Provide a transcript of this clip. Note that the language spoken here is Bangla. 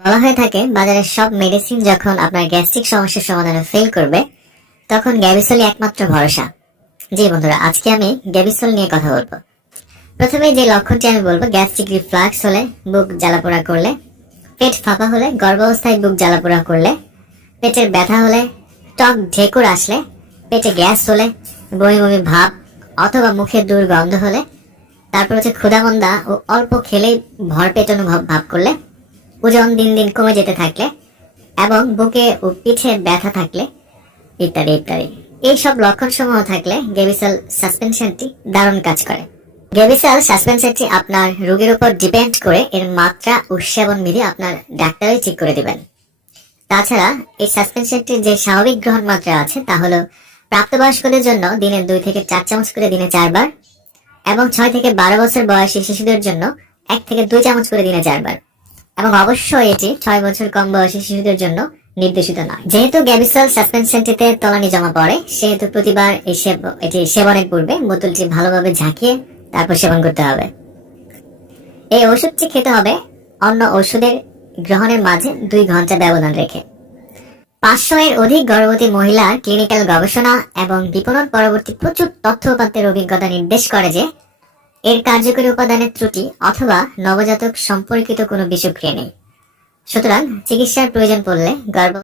বলা হয়ে থাকে বাজারের সব মেডিসিন যখন আপনার গ্যাস্ট্রিক সমস্যার সমাধানে ফেল করবে, তখন গ্যাবিসলই একমাত্র ভরসা। জি বন্ধুরা, আজকে আমি গ্যাবিসল নিয়ে কথা বলব। প্রথমে যে লক্ষণটি আমি বলব গ্যাস্ট্রিক রিফ্লাক্স হলে বুক জ্বালাপোড়া করলে, পেট ফাঁপা হলে, গর্ভাবস্থায় বুক জ্বালাপোড়া করলে, পেটের ব্যথা হলে, টক ঢেকুর আসলে, পেটে গ্যাস হলে, বমি বমি ভাব অথবা মুখে দুর্গন্ধ হলে, তারপর হচ্ছে ক্ষুধামন্দা ও অল্প খেলেই ভরপেট অনুভব ভাব করলে ওজন দিন দিন কমে যেতে থাকলে এবং বুকে ও পিঠে ব্যথা থাকলে ইত্যাদি ইত্যাদি। এইসব লক্ষণ সমূহ থাকলে গেবিসেল সাসপেনশনটি দারুণ কাজ করে। গেবিসেল সাসপেনশনটি আপনার রোগীর উপর ডিপেন্ড করে এর মাত্রা ও সেবন বিধি আপনার ডাক্তারই ঠিক করে দিবেন। তাছাড়া এই সাসপেনশনটির যে স্বাভাবিক গ্রহণ মাত্রা আছে তা হলো প্রাপ্তবয়স্কদের জন্য দিনে দুই থেকে চার চামচ করে দিনে চারবার এবং ছয় থেকে বারো বছর বয়সী শিশুদের জন্য এক থেকে দুই চামচ করে দিনে চারবার। এবং অবশ্যই এটি ছয় বছর কম বয়সী শিশুদের জন্য নির্দেশিত নয়। যেহেতু গ্যাবিসল সাসপেনশনটিতে তলানি জমা পড়ে, সেহেতু প্রতিবার এটি সেবনের পূর্বে বোতলটি ভালোভাবে ঝাঁকিয়ে তারপর সেবন করতে হবে। এই ওষুধটি খেতে হবে অন্য ওষুধের গ্রহণের মাঝে দুই ঘণ্টা ব্যবধান রেখে। পাঁচশো এর অধিক গর্ভবতী মহিলার ক্লিনিক্যাল গবেষণা এবং বিপণন পরবর্তী প্রচুর তথ্য উপাত্তের অভিজ্ঞতা নির্দেশ করে যে এর কার্যকরী উপাদানের ত্রুটি অথবা নবজাতক সম্পর্কিত কোনো বিষক্রিয়া নেই। সুতরাং চিকিৎসার প্রয়োজন পড়লে গর্ভ